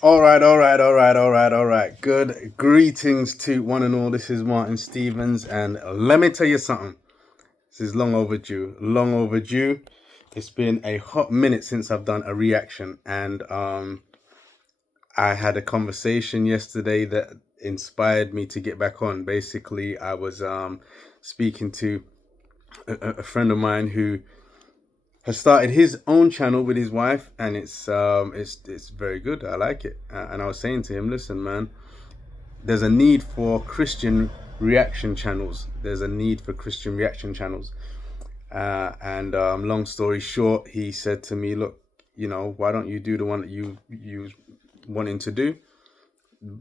All right. Good greetings to one and all. This is Martin Stevens, and let me tell you something. This is long overdue. Long overdue. It's been a hot minute since I've done a reaction, and I had a conversation yesterday that inspired me to get back on. Basically, I was speaking to a friend of mine who has started his own channel with his wife, and it's very good. I like it, and I was saying to him, listen, man, there's a need for Christian reaction channels. There's a need for Christian reaction channels. And long story short, he said to me, "Look, why don't you do the one that you wanting to do?"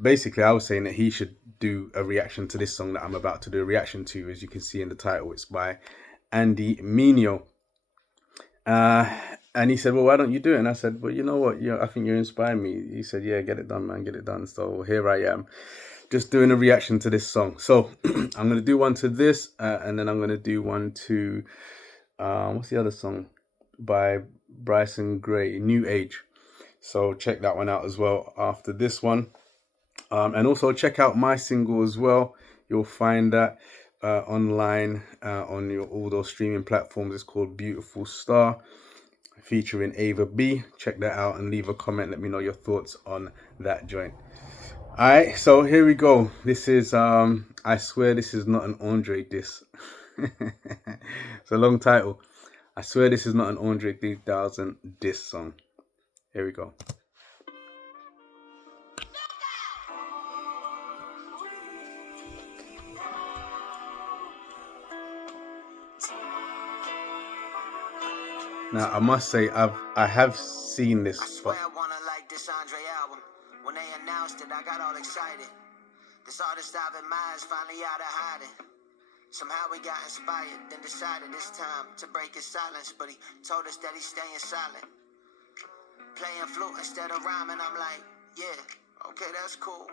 Basically, I was saying that he should do a reaction to this song that I'm about to do a reaction to. As you can see in the title, it's by Andy Minio. Uh, and he said, "Well, why don't you do it?" And I said, "Well, you know what? I think you're inspiring me." He said, "Yeah, get it done, man, get it done." So here I am, just doing a reaction to this song. So I'm gonna do one to this, and then I'm gonna do one to what's the other song by Bryson Gray, New Age. So check that one out as well after this one, and also check out my single as well. You'll find that online on all those streaming platforms. It's called Beautiful Star, featuring Ava B. Check that out and leave a comment. Let me know your thoughts on that joint. All right, so here we go. This is I swear this is not an Andre diss. It's a long title. I swear this is not an Andre 3000 diss song. Here we go. Now I must say I have seen this. I swear I wanna like this Andre album. When they announced it, I got all excited. This artist I've admired is finally out of hiding. Somehow we got inspired, then decided this time to break his silence. But he told us that he's staying silent, playing flute instead of rhyming. I'm like, yeah, okay, that's cool.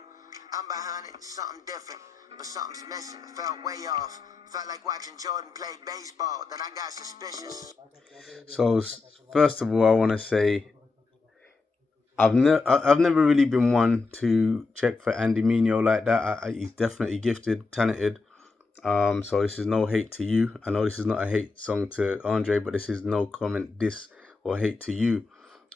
I'm behind it, something different, but something's missing. It felt way off. Felt like watching Jordan play baseball. Then I got suspicious. So first of all, I want to say I've never really been one to check for Andy Minio like that. He's definitely gifted, talented. So this is no hate to you. I know this is not a hate song to Andre, but this is no comment, diss, or hate to you,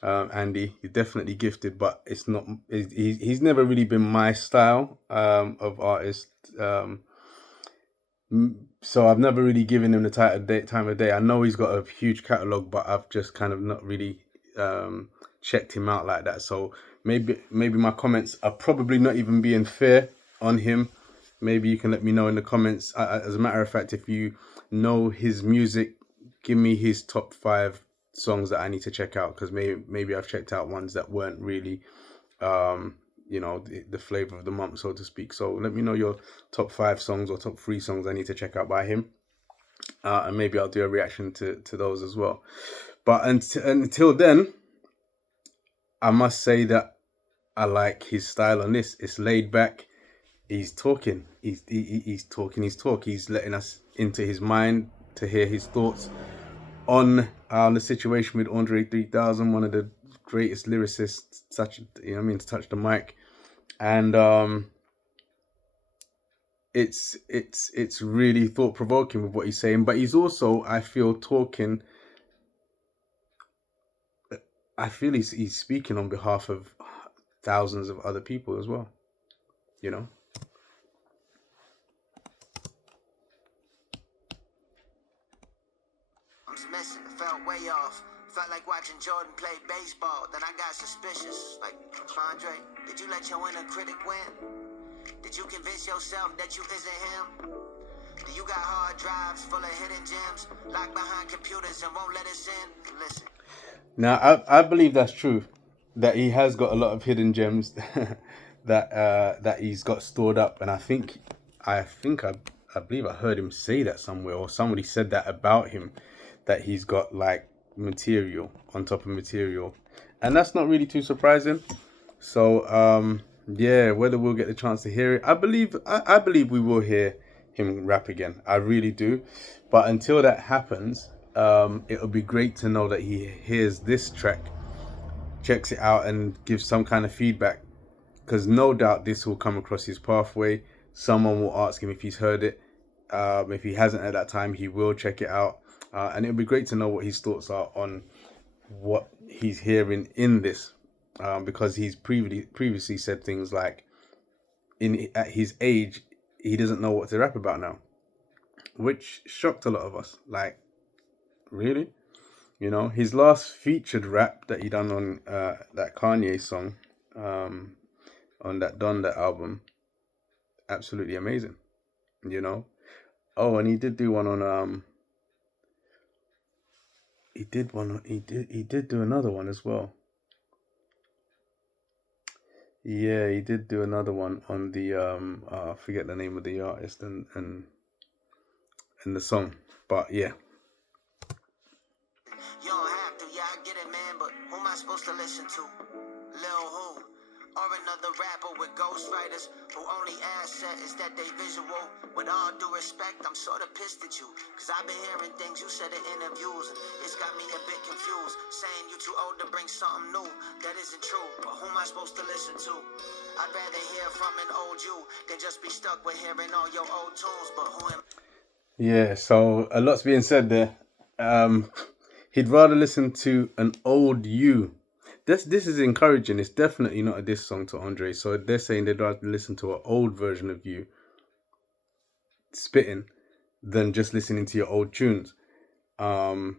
Andy. You're definitely gifted, but it's not. He's never really been my style of artist. So I've never really given him the time of day. I know he's got a huge catalog, but I've just kind of not really checked him out like that. So maybe my comments are probably not even being fair on him. Maybe you can let me know in the comments. As a matter of fact, if you know his music, give me his top 5 songs that I need to check out, because maybe I've checked out ones that weren't really the flavor of the month, so to speak. So let me know your top 5 songs or top 3 songs I need to check out by him, and maybe I'll do a reaction to those as well. But until then, I must say that I like his style on this. It's laid back. He's talking. He's talking his talk. He's letting us into his mind to hear his thoughts on the situation with Andre 3000, one of the greatest lyricists, to touch the mic. And it's really thought provoking with what he's saying. But he's also, I feel he's speaking on behalf of thousands of other people as well. You know. Missing, it felt way off. Felt like watching Jordan play baseball. Then I got suspicious. Like, Andre, did you let your inner critic win? Did you convince yourself that you isn't him? Do you got hard drives full of hidden gems, locked behind computers and won't let us in? Listen. Now, I believe that's true. That he has got a lot of hidden gems that he's got stored up, and I believe I heard him say that somewhere, or somebody said that about him, that he's got like material on top of material, and that's not really too surprising. So yeah, whether we'll get the chance to hear it, I believe we will hear him rap again. I really do. But until that happens, it'll be great to know that he hears this track checks it out and gives some kind of feedback, because no doubt this will come across his pathway. Someone will ask him if he's heard it. If he hasn't at that time, he will check it out, and it'll be great to know what his thoughts are on what he's hearing in this, because he's previously said things like, at his age, he doesn't know what to rap about now, which shocked a lot of us. Like, really? You know, his last featured rap that he done on that Kanye song, on that Donda album, absolutely amazing. You know. Oh, and he did do one on he did do another one as well. Yeah, he did do another one on the I forget the name of the artist and the song. But yeah. You don't have to, yeah, I get it, man, but who am I supposed to listen to? Lil who? Or another rapper with ghostwriters who only asset is that they visual. With all due respect, I'm sort of pissed at you, cause I've been hearing things you said in interviews, and it's got me a bit confused, saying you too old to bring something new. That isn't true, but who am I supposed to listen to? I'd rather hear from an old you than just be stuck with hearing all your old tunes, but who am... Yeah, so a lot's being said there. He'd rather listen to an old you. This is encouraging. It's definitely not a diss song to Andre. So they're saying they'd rather listen to an old version of you spitting than just listening to your old tunes. Not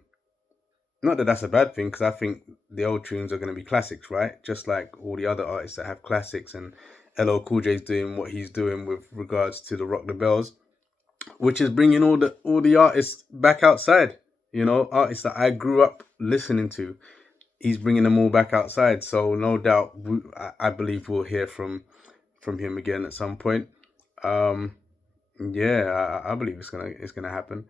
that that's a bad thing, because I think the old tunes are going to be classics, right? Just like all the other artists that have classics, and LL Cool J's doing what he's doing with regards to the Rock the Bells, which is bringing all the artists back outside. You know, artists that I grew up listening to. He's bringing them all back outside, so no doubt I believe we'll hear from him again at some point. Yeah, I believe it's gonna happen.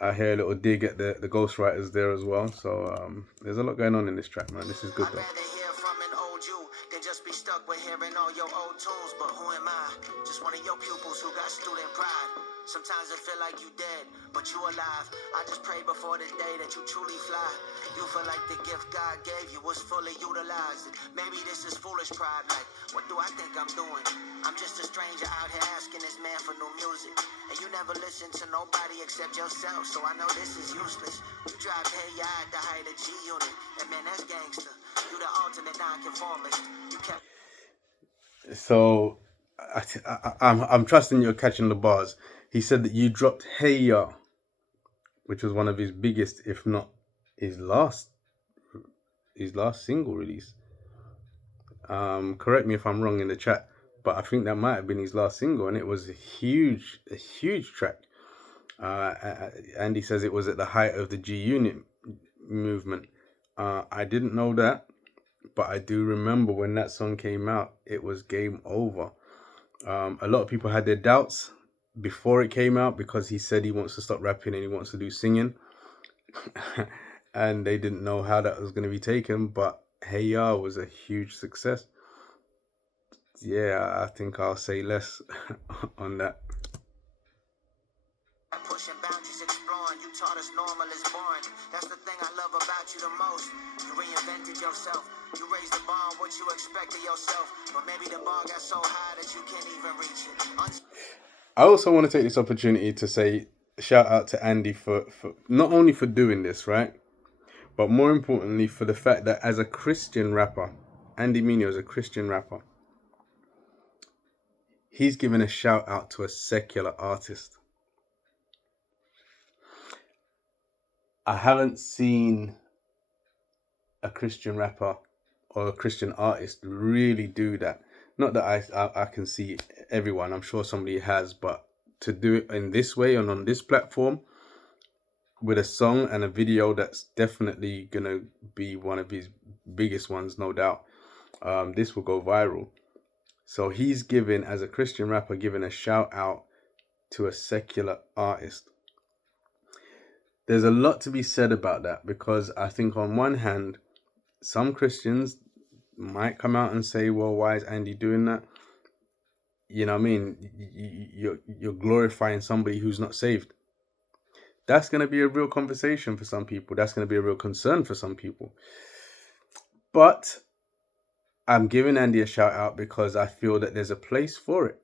I hear a little dig at the ghostwriters there as well. So there's a lot going on in this track, man. This is good though. I'd rather hear from an old you than just be stuck with hearing all your old tunes. But who am I? Just one of your pupils who got student pride. Sometimes I feel like you dead, but you alive. I just pray before the day that you truly fly. You feel like the gift God gave you was fully utilized. Maybe this is foolish pride, like, what do I think I'm doing? I'm just a stranger out here asking this man for new music. And you never listen to nobody except yourself, so I know this is useless. You drive hey at the height of G Unit, and man, that's gangster. You the alternate non-conformist. You kept... So I'm trusting you're catching the bars. He said that you dropped Hey Ya, which was one of his biggest, if not his last single release. Correct me if I'm wrong in the chat, but I think that might have been his last single, and it was a huge track. Andy says it was at the height of the G Unit movement. I didn't know that, but I do remember when that song came out, it was game over. A lot of people had their doubts before it came out, because he said he wants to stop rapping and he wants to do singing. And they didn't know how that was going to be taken, but Hey Ya was a huge success. Yeah, I think I'll say less on that. Pushing boundaries, exploring, you taught us normal is boring. That's the thing I love about you the most. You reinvented yourself. You raised the bar on what you expected yourself, but maybe the bar got so high that you can't even reach it. I also want to take this opportunity to say shout out to Andy for not only for doing this, right, but more importantly for the fact that as a Christian rapper, Andy Minio is a Christian rapper. He's given a shout out to a secular artist. I haven't seen a Christian rapper or a Christian artist really do that. Not that I can see everyone. I'm sure somebody has, but to do it in this way and on this platform with a song and a video that's definitely gonna be one of his biggest ones, no doubt. This will go viral. So he's given, as a Christian rapper, given a shout out to a secular artist. There's a lot to be said about that, because I think on one hand, some Christians might come out and say, well, why is Andy doing that? You know what I mean? You're glorifying somebody who's not saved. That's going to be a real conversation for some people. That's going to be a real concern for some people. But I'm giving Andy a shout out because I feel that there's a place for it.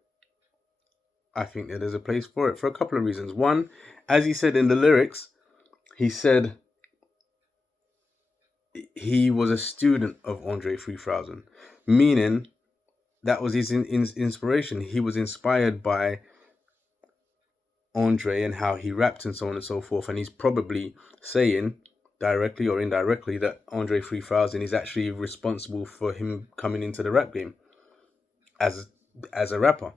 I think that there's a place for it for a couple of reasons. One, as he said in the lyrics, he said he was a student of Andre 3000, meaning that was his inspiration. He was inspired by Andre and how he rapped and so on and so forth. And he's probably saying, directly or indirectly, that Andre 3000 is actually responsible for him coming into the rap game as a rapper.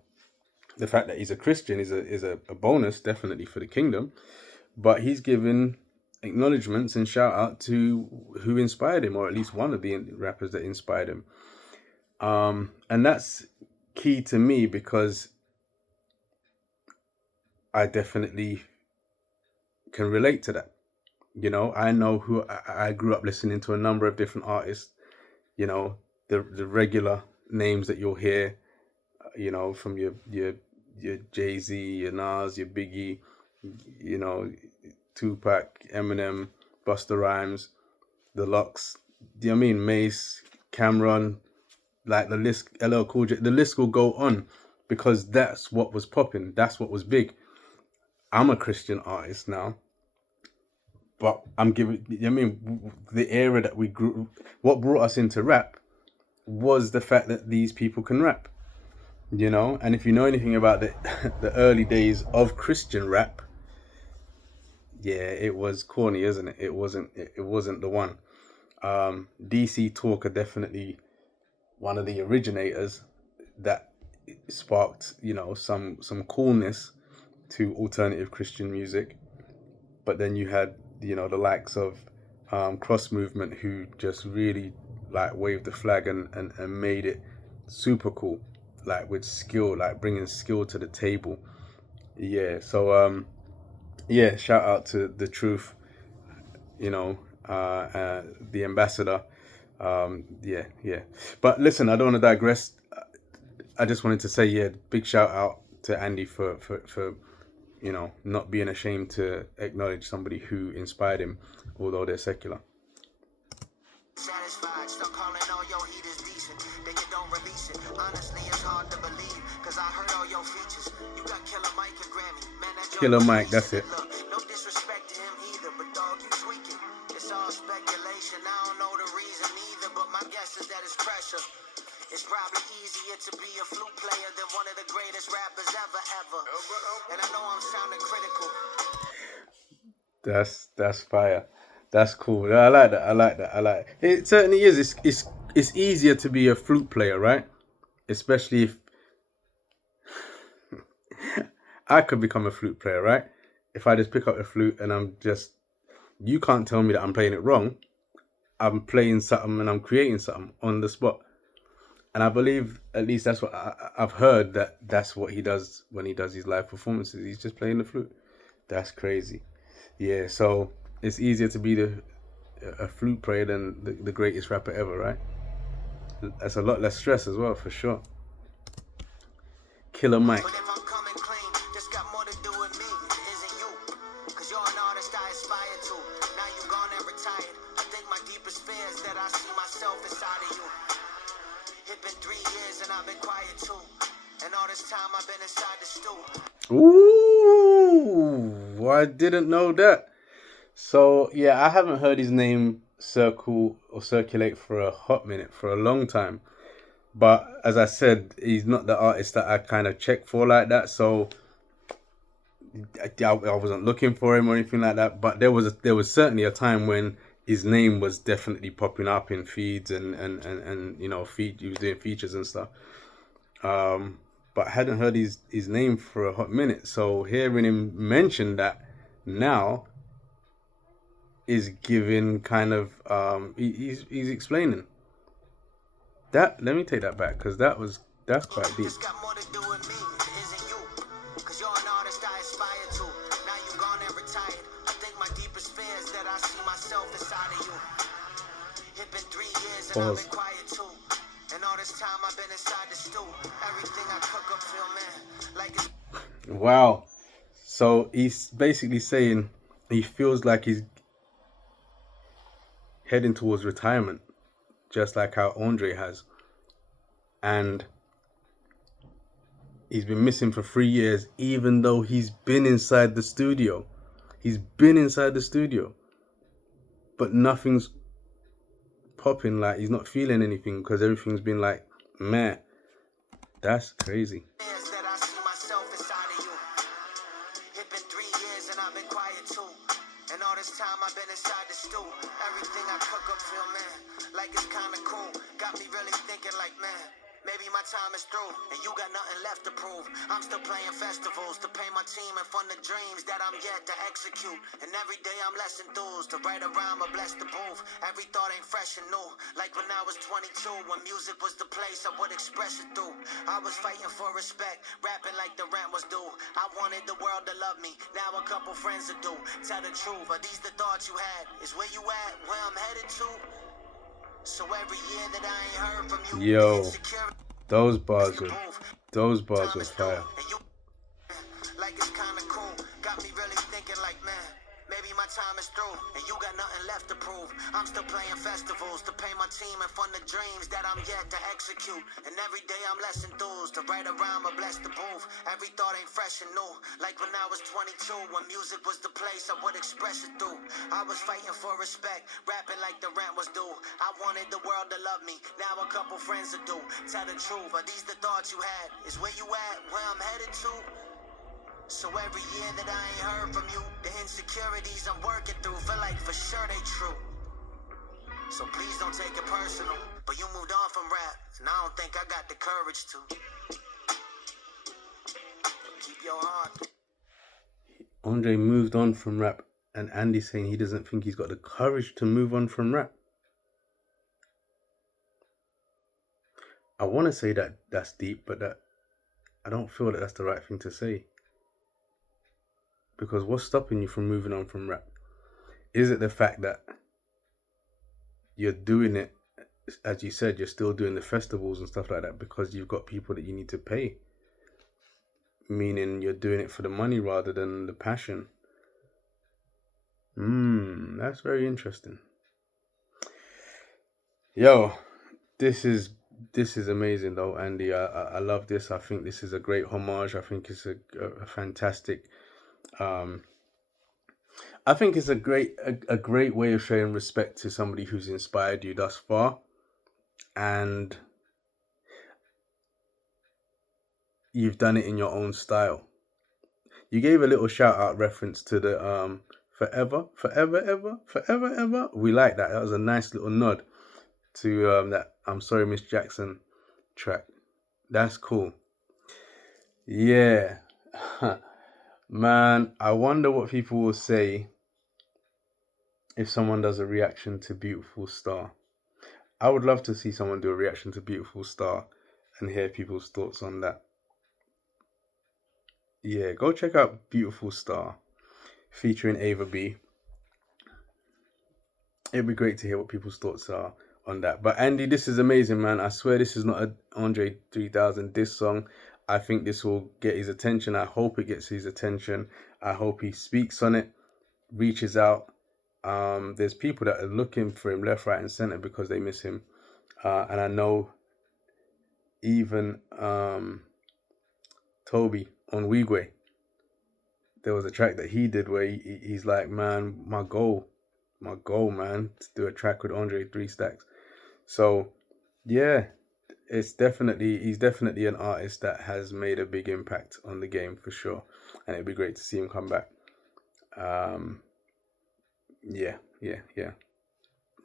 The fact that he's a Christian is a bonus, definitely, for the kingdom. But he's given acknowledgements and shout out to who inspired him, or at least one of the rappers that inspired him. And that's key to me because I definitely can relate to that. You know, I know who I grew up listening to a number of different artists, you know, the regular names that you'll hear, you know, from your Jay-Z, your Nas, your Biggie, you know, Tupac, Eminem, Busta Rhymes, the Locks, do you know what I mean? Mace, Cameron, like the list, LL Cool J, the list will go on because that's what was popping. That's what was big. I'm a Christian artist now, but I'm giving, I mean, the era that we grew, what brought us into rap was the fact that these people can rap, you know? And if you know anything about the early days of Christian rap, yeah, it was corny, isn't it? It wasn't the one. DC Talk are definitely one of the originators that sparked, you know, some coolness to alternative Christian music. But then you had, you know, the likes of Cross Movement, who just really like waved the flag and made it super cool, like with skill, like bringing skill to the table. Yeah, so yeah, shout out to The Truth, you know, the ambassador. Yeah, yeah. But listen, I don't want to digress. I just wanted to say, yeah, big shout out to Andy for you know, not being ashamed to acknowledge somebody who inspired him, although they're secular. Satisfied, stop calling all your heaters decent. Then you don't release it. Honestly, it's hard to believe, cause I heard all your features. You got Killer Mike and Grammy. Man, that Killer Mike, that's it. Look, no disrespect to him either, but dog, you tweaking. It's all speculation. I don't know the reason either, but my guess is that it's pressure. It's probably easier to be a flute player than one of the greatest rappers ever. And I know I'm sounding critical. That's fire. That's cool. I like that. I like that. I like it. It certainly is. It's easier to be a flute player, right? Especially if I could become a flute player, right? If I just pick up the flute and you can't tell me that I'm playing it wrong. I'm playing something and I'm creating something on the spot. And I believe, at least that's what I've heard, that's what he does when he does his live performances. He's just playing the flute. That's crazy. Yeah, so it's easier to be a flute player than the greatest rapper ever, right? That's a lot less stress as well, for sure. Killer Mike. But if I'm coming clean, this got more to do with me. It isn't you. Cause you're an artist I aspire to. Now you gone and retired. I think my deepest fear is that I see myself inside of you. It's been 3 years and I've been quiet too. And all this time I've been inside the stew. Ooh, I didn't know that. So yeah, I haven't heard his name circulate for a hot minute, for a long time. But as I said, he's not the artist that I kind of check for like that. So I wasn't looking for him or anything like that. But there was certainly a time when his name was definitely popping up in feeds and you know, he was doing features and stuff. But I hadn't heard his name for a hot minute. So hearing him mention that now is giving kind of he's explaining that. Let me take that back, because that's quite deep. Pause. Wow. So he's basically saying he feels like he's heading towards retirement. just like how Andre has. And he's been missing for 3 years, even though he's been inside the studio. He's been inside the studio. But nothing's popping, like he's not feeling anything because everything's been like, meh. That's crazy. And all this time I've been inside the stew. Everything I cook up feel, man, like it's kinda cool. Got me really thinking like, man, maybe my time is through, and you got nothing left to prove. I'm still playing festivals to pay my team and fund the dreams that I'm yet to execute. And every day I'm less enthused to write a rhyme or bless the booth. Every thought ain't fresh and new, like when I was 22, when music was the place I would express it through. I was fighting for respect, rapping like the rent was due. I wanted the world to love me, now a couple friends to do. Tell the truth, are these the thoughts you had? Is where you at, where I'm headed to? So every year that I ain't heard from you, yo, those bars were fire. Like it's kinda cool, got me really thinking like, man, maybe my time is through, and you got nothing left to prove. I'm still playing festivals to pay my team and fund the dreams that I'm yet to execute. And every day I'm less enthused to write a rhyme or bless the booth. Every thought ain't fresh and new, like when I was 22, when music was the place I would express it through. I was fighting for respect, rapping like the rent was due. I wanted the world to love me, now a couple friends to do. Tell the truth, are these the thoughts you had? Is where you at, where I'm headed to? So every year that I ain't heard from you, the insecurities I'm working through feel like for sure they true. So please don't take it personal, but you moved on from rap, and I don't think I got the courage to. Keep your heart. Andre moved on from rap, and Andy's saying he doesn't think he's got the courage to move on from rap. I want to say that that's deep, but that I don't feel that that's the right thing to say. Because what's stopping you from moving on from rap? Is it the fact that you're doing it, as you said, you're still doing the festivals and stuff like that because you've got people that you need to pay? Meaning you're doing it for the money rather than the passion. That's very interesting. Yo, this is amazing though, Andy. I love this. I think this is a great homage. I think it's a fantastic. I think it's a great way of showing respect to somebody who's inspired you thus far, and you've done it in your own style. You gave a little shout out reference to the forever, ever. We like that. That was a nice little nod to that I'm Sorry Miss Jackson track. That's cool. Yeah. Man, I wonder what people will say if someone does a reaction to Beautiful Star. I would love to see someone do a reaction to Beautiful Star and hear people's thoughts on that. Yeah, go check out Beautiful Star featuring Ava B. It'd be great to hear what people's thoughts are on that. But Andy, this is amazing, man. I swear this is not an Andre 3000 diss song. I think this will get his attention. I hope it gets his attention. I hope he speaks on it, reaches out. There's people that are looking for him left, right, and center because they miss him. And I know even Toby on Wigwe, there was a track that he did where he's like, man, my goal, man, to do a track with Andre 3 Stacks. So, yeah, he's definitely an artist that has made a big impact on the game for sure. And it'd be great to see him come back. Yeah.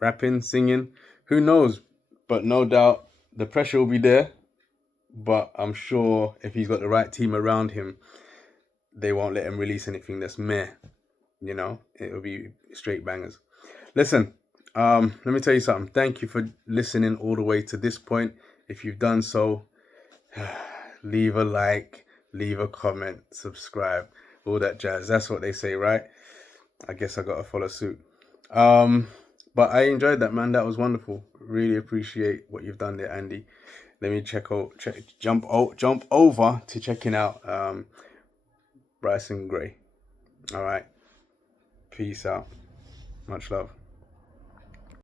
Rapping, singing, who knows? But no doubt the pressure will be there. But I'm sure if he's got the right team around him, they won't let him release anything that's meh. You know, it'll be straight bangers. Listen, let me tell you something. Thank you for listening all the way to this point. If you've done so, leave a like, leave a comment, subscribe, all that jazz. That's what they say, right? I guess I got to follow suit. But I enjoyed that, man. That was wonderful. Really appreciate what you've done there, Andy. Let me jump over to checking out Bryson Gray. All right. Peace out. Much love.